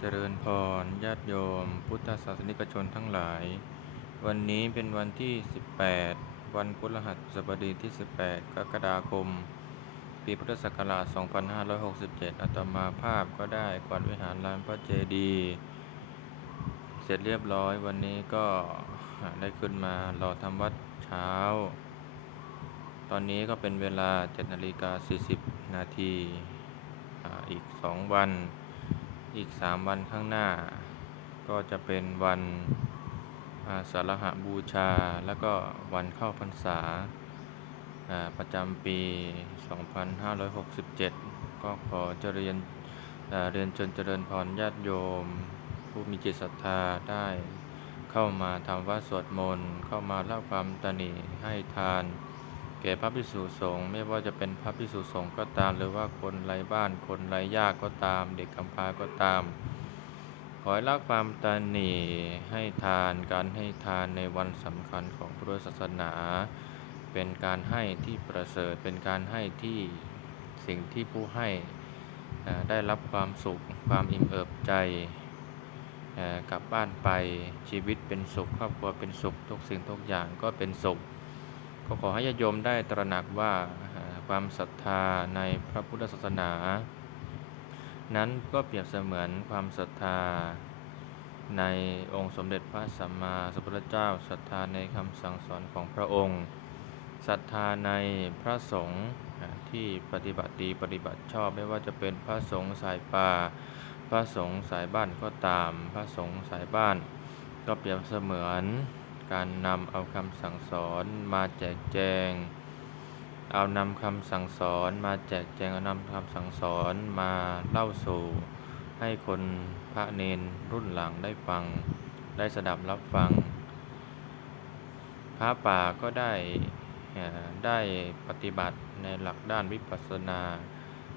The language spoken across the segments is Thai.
เจริญพรญาติโยม พุทธศาสนิกชนทั้งหลาย วันนี้เป็นวันที่ 18 วันพฤหัสบดีที่ 18 กรกฎาคม ปีพุทธศักราช 2567อาตมาภาพก็ได้กวาดวิหารลานพระเจดีย์เสร็จเรียบร้อยวันนี้ก็ได้ขึ้นมารอทำวัดเช้า ตอนนี้ก็เป็นเวลา7นาฬิกา40 นาทีอ่าอีก 2 วัน อีก 3 วันข้างหน้า ก็จะเป็นวันอาสารหบูชา แล้วก็วันเข้าพรรษาาประจำปี 2567 ก็ขอเจริญเรียนเชิญเจริญพรญาติโยม ผู้มีจิตศรัทธาได้เข้ามาทำวัดสวดมนต์ เข้ามาเล่าความตนีให้ทาน แก่พระภิกษุสงฆ์ไม่ว่าจะเป็นพระภิกษุสงฆ์ก็ตาม หรือว่าคนไร้บ้านคนไร้ญาติก็ตาม เด็กกำพร้าก็ตาม ขอให้ละความตระหนี ให้ทานการให้ทานในวันสำคัญของพุทธศาสนา เป็นการให้ที่ประเสริฐเป็นการให้ที่สิ่งที่ผู้ให้ได้รับความสุขความอิ่มเอิบใจกลับบ้านไปชีวิตเป็นสุข ครอบครัวเป็นสุข ทุกสิ่งทุกอย่างก็เป็นสุข ก็ขอให้ญาติโยมได้ตระหนักว่าความศรัทธาในพระพุทธศาสนา นั้นก็เปรียบเสมือนความศรัทธา ในองค์สมเด็จพระสัมมาสัมพุทธเจ้าศรัทธาในคำสั่งสอนของพระองค์ศรัทธาในพระสงฆ์ที่ปฏิบัติดีปฏิบัติชอบไม่ว่าจะเป็นพระสงฆ์สายป่า พระสงฆ์สายบ้านก็ตาม พระสงฆ์สายบ้าน ก็เปรียบเสมือน การนำเอาคำสั่งสอนมาแจกแจง เอานำคำสั่งสอนมาแจกแจงเอานำคำสั่งสอนมาเล่าสู่ ให้คนพระเนนรุ่นหลังได้ฟัง ได้สดับรับฟัง พระป่าก็ได้ได้ปฏิบัติในหลักด้านวิปัสสนา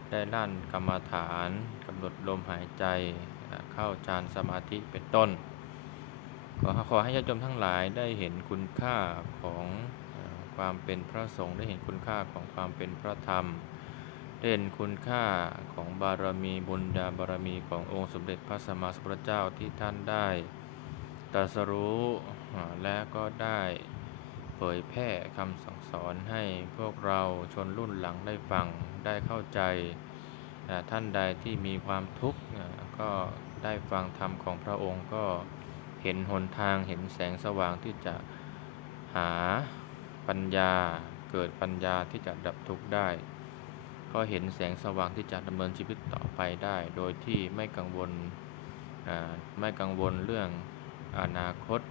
ได้ด้านกรรมฐานกำหนดลมหายใจเข้าฌานสมาธิเป็นต้น ขอขอให้ญาติโยมทั้งหลายได้เห็นคุณค่าของความเป็นพระสงฆ์ได้เห็นคุณค่าของความเป็นพระธรรม ได้เห็นคุณค่าของบารมีบุญญาบารมีขององค์สมเด็จพระสัมมาสัมพุทธเจ้าที่ท่านได้ตรัสรู้และก็ได้เผยแพร่คำสั่งสอนให้พวกเราชนรุ่นหลังได้ฟังได้เข้าใจท่านใดที่มีความทุกข์ก็ได้ฟังธรรมของพระองค์ก็ เห็นหนทางเห็นแสงสว่างที่จะหาปัญญาเกิดปัญญาที่จะดับทุกข์ได้ ก็เห็นแสงสว่างที่จะดำเนินชีวิตต่อไปได้ โดยที่ไม่กังวลไม่กังวลเรื่องอนาคต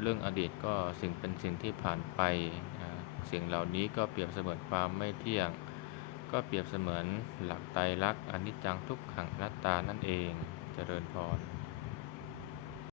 เรื่องอดีตก็สิ่งเป็นสิ่งที่ผ่านไปสิ่งเหล่านี้ก็เปรียบเสมือนความไม่เที่ยง ก็เปรียบเสมือนหลักไตรลักษณ์อนิจจังทุกขังนัตตานั่นเองเจริญพร